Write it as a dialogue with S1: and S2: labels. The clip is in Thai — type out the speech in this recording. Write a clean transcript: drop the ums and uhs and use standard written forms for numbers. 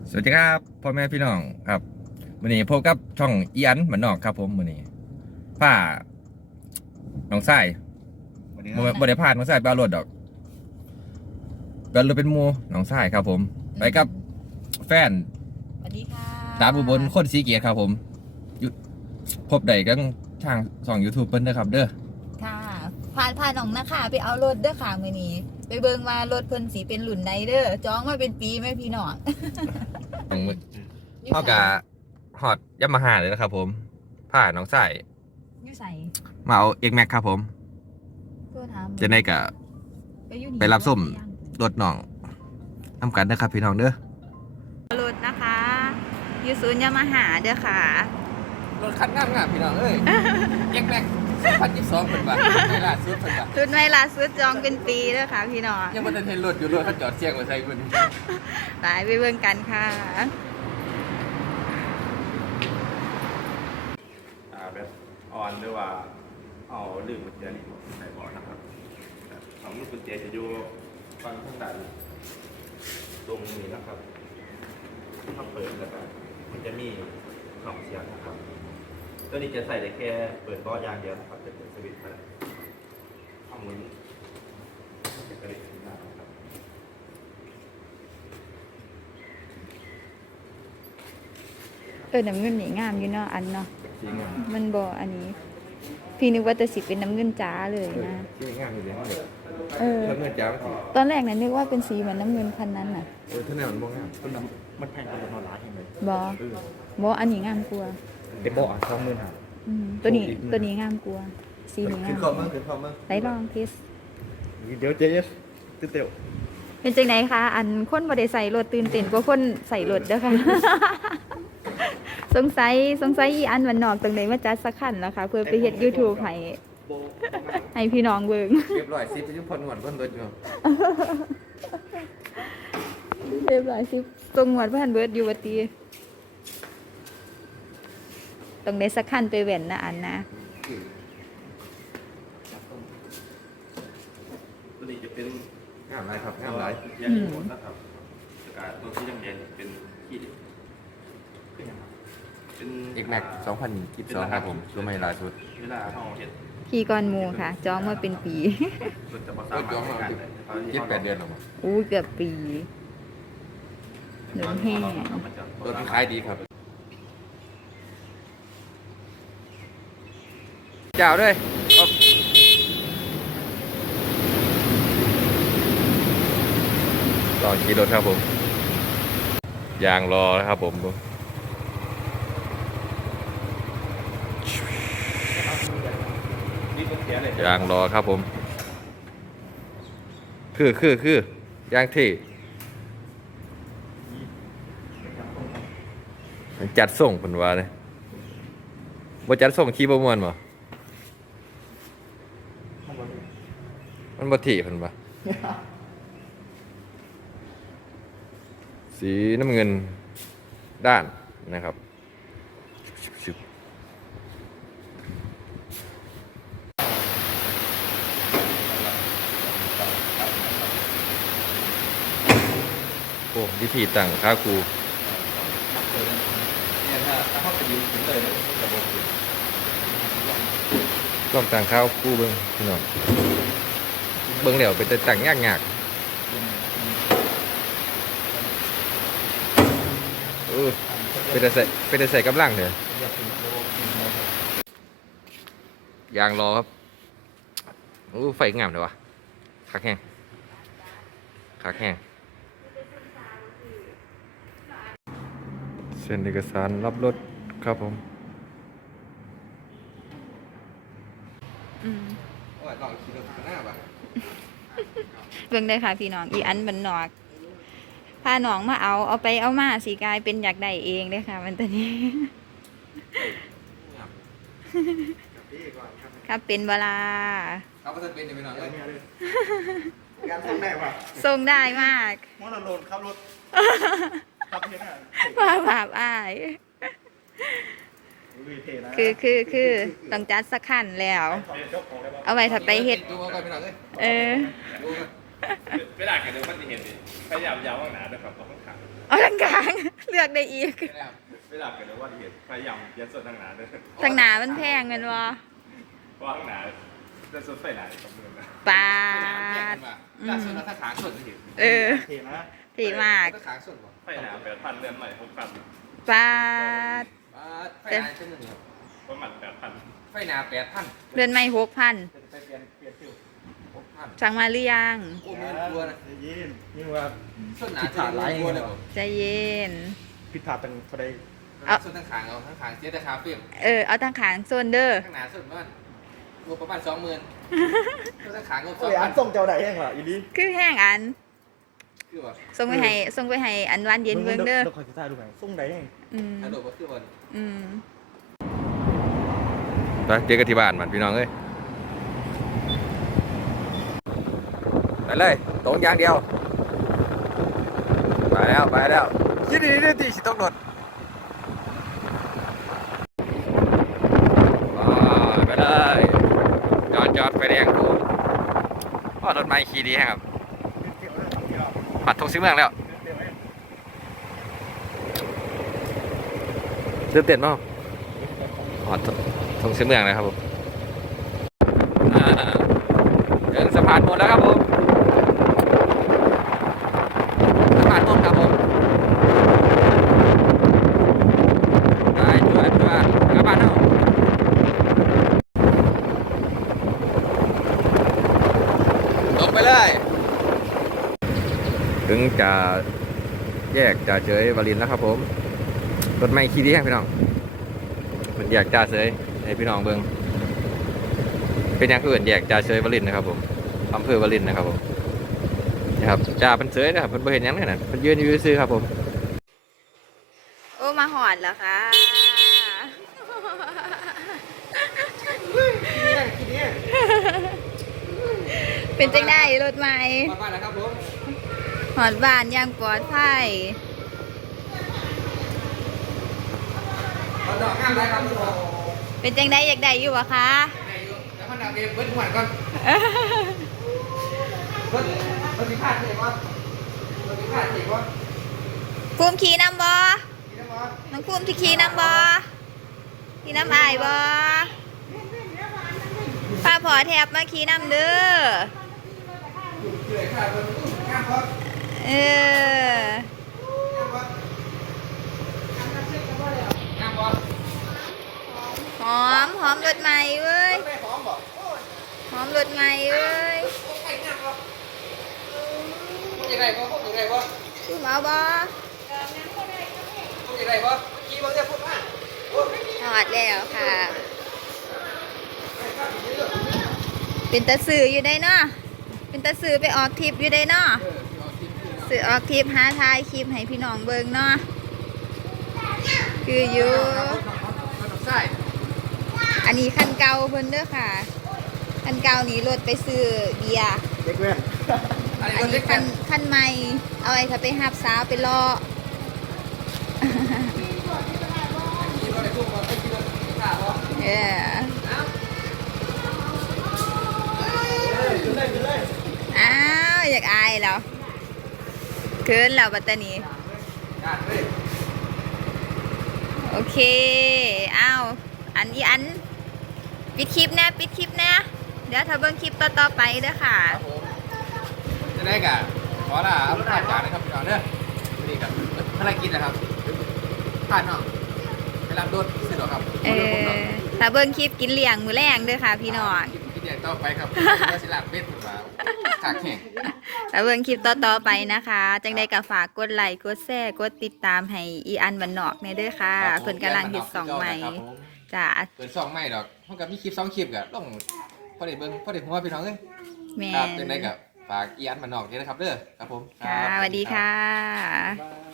S1: สวัสดีครับพ่อแม่พี่น้องครับวันนี้พบกับช่องอีอันเหมือนนอกครับผมวันนี้ผ้าน้องไส้บ่ได้พาน้องไส้ไปเอารถดอกก็เลยเป็นหมูน้องไส้ครับผมไปกับแฟน
S2: สวัสดีค่ะ
S1: ดาบอุบลคนสีเกียรติครับผมพบได้กันทางช่อง YouTube เพิ่นนะครับเด้อ
S2: ค่ะพาน้องนะคะไปเอารถเด้อค่ะมื้อนี้ไปเบิ่งว่ารถเพิ่นสีเป็นรุ่นใดเด้อจองมาเป็นปีแม่พี่น้อง
S1: ต้องเฮากะฮอดยามาฮ่าเลยนะครับผมผ้าน้องไส้
S2: อยู่ไส
S1: มาเอา X-Max ครับผมจะได้กะไปรับส้มรถน้องทำกันนะครับพี่น้องเด้อ
S2: รถนะคะอยู่ศูนย์ยามาฮ่าเด้อค่ะ
S1: รถคันงามๆพี่น้องเอ้ยX-Max 2022เพิ่นว่าในล่าสุดเพิ่นว่า
S2: รุ่นใหม่ล่าสุดจองเป็นปีเด้อค่ะพี่น้อง
S1: ยังบ่ทันเห็นรถอยู่รถเขาจอดเสียงไว้ใส่เพิ่น
S2: ไปเบิ่งกันค่ะ
S3: แบบออนหรือว่าเอาลืมกุญแจรีโมทใส่เบาะนะครับของลูกกุญแจจะอยู่ฟังข้างด้านตรงนี้นะครับถ้าเปิดแล้วก็มันจะมีกล่องเสียงนะครับตัวนี้จะใส่ได้แค่เปิดเบาะอย่างเดียวนะครับจะเป็นสวิตช์มาเอาหมุนจะกระดิกขึ้นมาครับ
S2: น้ำเงินนี่งามอยู่เนาะอันเนาะมันบ่อันนี้พี่นึกว่าจะสิเป็นน้ำเงินจ๋าเลยนะ
S1: ที่งามอยู่แล้ว
S2: น้
S1: ำเงินจ้าสิ
S2: ตอนแรกนั้นนึกว่าเป็นสีเหมือนน้ำเงินคันนั้นน่ะ
S1: ท่านแนวมันบ่งาม
S3: มันแพงกว่าตัวร้านเองเลย
S2: บ่อันนี้งามกว่า
S3: เป็นเบาะ20,000
S2: ตัวนี้งามกว่าสีนี้งาม
S1: ขึ้นข้อมือ
S2: ไหนลองพิส
S3: เดี๋ยวเจ๊ตื่นเต้น
S2: เป็นจังไหนคะอันคนบ่ได้ใส่รถตื่นเต้นกว่าคนใส่รถเด้อค่ะสงสัยอีอันมันนอกตรงไหนมาจัดสักคันแล้วค่ะเพื่อไปเฮ็ด YouTube ให้พี่น้องเบิ่ง
S1: เรียบร้อยสิไปยุพนหวนเพิ่นเบิดอยู่
S2: เรียบร้อยสิตรงหวดเพิ่นเบิดอยู่ว่าติตรงไหนสักคันไปแว่นนะอันนะ
S3: ตัวนี้จะเป็น
S1: งามหลายครับงามหลาย
S3: แยกหมดนะครับตัวที่ยังแดงเป็นขี้ดิบเป็น
S1: X-Max 2022ครับผมตัวใหม่ล่าสุด
S3: เวลาห้องเห็ด
S2: ขี่ก่อนหมู่ค่ะจองมาเป็นปี
S3: รถจะมาสร้าง
S1: จองมา7-8 เดือนแล้วมั้ง
S2: เกือบปีหนุนแห้ง
S1: รถขายดีครับเจ้าด้วยรอขี่รถครับผมยางรอครับผมยางรอครับผมคือยางที่จัดส่งเป็นว่าเลยบ่จัดส่งขี่บ่ม่วนบ่มันบ่ถี่เป็นว่าสีน้ำเงินด้านนะครับโอ้วิธีตั้งค่าครูลองตั้งข้าวคู่เบิ้งพี่น้องเบิ้งเหลียวไปแต่ตั้งยากเป็นแต่ใส่กำลังเนี่ยยางรอครับไฟงามเลยวะคักแห้งเซ็นเอกสารรับรถครับผม
S2: เบิ่งได้ค่ะพี่น้องอีอันมันนอกพาน้องมาเอาไปเอามาสีกายเป็นอยากได้เองเลยค่ะมันตัวนี้ครับเป็นเวลา
S1: ครับว่าจะเป็นยังไงน้อง
S3: การทำได้ป่ะ
S2: ทรงได้มาก
S3: มอเตอร์โหลดขับรถ
S2: ว่าอ้ายคือต้องจัดสักขั้นแล้วเอาไว้ถ้าไปเฮ็ด
S3: เวลาแข่งเดินมันจะเห็นพยายามยาวข้างหน้าด้วยครับข้างขา
S2: เอาทางกลาง เลือกได้อีก
S3: เวลาเกิดอุบัติเหตุพยายามยัดส่วนทางหนาด้วย
S2: ทางหนามันแพงเงินวะ
S3: เพราะว่าข้างหนาจะสุดไฟหนาอีกกับมือนะ
S2: ปาด
S4: ล่าสุดเราถ้าขางส่วนเห็น
S2: เออ
S3: เทนะ
S2: ถีมาก
S4: ถ้าขางส่วนบ่
S3: ไฟหนา8,000เดือนใหม่6,000
S2: ปาด
S4: ไฟนาชั่วโมงครับ
S3: ประมาณ8,000
S4: ไฟนา8,000
S2: เดือนไม่6,000
S3: ไปเปลี่ยนฟิว
S4: 6,000
S2: สั่งมาหรือยัง
S4: โอ้เงินกลัวนะ
S3: ยินนี่ว่า
S4: ส่วนหนาจะเงินกลัวเลยบ่
S2: ใจเย็น
S3: ผิดพลาดเป็นเขาได้
S4: ส่วนทางขางเอาทางขางเสียแต่คาเฟ่
S2: เอาทางขางโซนเด้อ
S4: ข้างหน้าส่วนบ้านงบประมาณ 20,000ส่วนทางขางงบ
S3: โอ้ยอัน
S4: 2,000
S3: ส่งเจ้าใดแห้งเหรออีนี้
S2: คือแห้งอัน
S4: คือว่า
S2: ส่งไปให้อันวานเย็นเบิ่งเด้อ
S3: คอยจะถ่ายดูไหมส่งใดแห้ง
S2: อืม
S4: ถ้าโดดก็คือว่า
S2: อืม
S1: ไปเจอกันที่บ้านมันพี่น้องเอ้ยไปเลยตรงอย่างเดียวไปแล้วยินดีด้วยที่สิต้องโดดไปเลยจอดไฟแดงดูรถไม้ขี่ดีครับผัดทงซิเมืองแล้วเริ่มเต้นมั้งผัดทงซิเมืองเลยครับผมถึงสะพานหมดแล้วครับผมสะพานหมดครับผมไปจวดกลับบ้านเอาลงไปเลยถึงจะแยกจ่าเฉยวารินแล้วครับผมรถไม่ขี่ดีแห้งพี่น้องมันแยกจ่าเฉยให้พี่น้องเบิ่งเป็นอย่างอื่นแยกจ่าเฉยวารินนะครับผมอำเภอวารินนะครับผมนะครับจ่าเป็นเฉยนะครับเป็นบ่เห็นหยังเลยนะเป็นยืนอยู่ซื่อๆครับผม
S2: โอ้มาหอดแล้วค่ะ เป็นจังได้รถใหม่
S4: มาบ้านแล้วครับผม
S2: หอดบ้านอย่างปลอดภัย
S4: ตอนดอกงามไรครับทุกคน
S2: เป็นจังได้อยากได้อยู่วะคะ
S4: ไหนอยู่แล้วมันดับเองเบิ้ลหัวก่อนรถที่พลาดเห็นว่ารถที่พลาดเห็นว่า
S2: ภูมิขี่น้ำบอ
S4: ที่นั่นว่า
S2: น้องภูมิที่ขี่น้ำบอขี่น้ำอายบอป้าพอแทบมาขี่น้ำเด้อ
S4: เหนื่อยค่ะคนงามพอ
S2: เออ
S4: งามพอ
S2: หอมรถใหม่เว้ย
S4: ไม่หอมบอก
S2: หอมรถใหม่เว้ย
S4: ใครงามพอพวกยังไงพอพวกยังไงพอ
S2: ภูมิเอาบอ
S4: พวกยังไงพอขี่บางเรื่องพูดมากโอ้
S2: หอดแล้วค่ะ เป็นตาสื่ออยู่ได้เนาะเป็นตาสื่อไปออกทริปอยู่ได้เนาะสื่อออกทริปหาทายคลิปให้พี่น้องเบิ่งเนาะคืออยู่
S4: ใช่
S2: อันนี้คันเก่าเพิ่นเด้อค่ะ คันเก่านี่รถไปซื้อเบียร์
S3: เด็กแว่น
S4: อัน
S2: อัน
S4: นี้
S2: นี้คันใหม่ เอาไอ้ถ้าไปหับสาวไปรอ
S4: ขี่รถในตู้มาไปขี่รถขาพอ
S2: เอออ้าวอยากอายแล้วเคินแล้วบัตตานี
S4: การเลย
S2: โอเคอ้าวอันปิดคลิปนะปิดคลิปนะเดี๋ยวถ้าเบิ่งคลิปต่อๆไปเด้อค่ะ
S4: ครับผมจะได้กับขอลาเอาผ่านจากนะครับพี่น้องเด้อนี่ครับภารกิจนะครับผ่านเนาะไปรับรถสะดวกครับ
S2: เออถ้าเบิ่งคลิปกินเลี้ยงมื้อแรงเด้อค่ะพี่น้อง
S4: กินอย่างต่อไปครับก็สิลาเป็ดผมว่าขากแข็ง
S2: ถ้าเบิ่งคลิปต่อๆไปนะคะ จังได้ก็ฝากกดไลค์กดแชร์กดติดตามให้อีอันบันนอกในเด้อค่ะเพิ่นกำลังเฮ็ดสองใหม่จ้ะ
S4: เปิด2ใหม่ดอกเฮากับมีคลิป2คลิปก็ลงพอได้เบิ่งพอได้หัวพี่น้องเอ้ย
S2: แม่
S4: ครับจังได๋ก็ฝากอีอันมานนอกด้วยนะครับเด้อครับผม
S2: ค่ะสวัสดีค่ะ
S3: บาย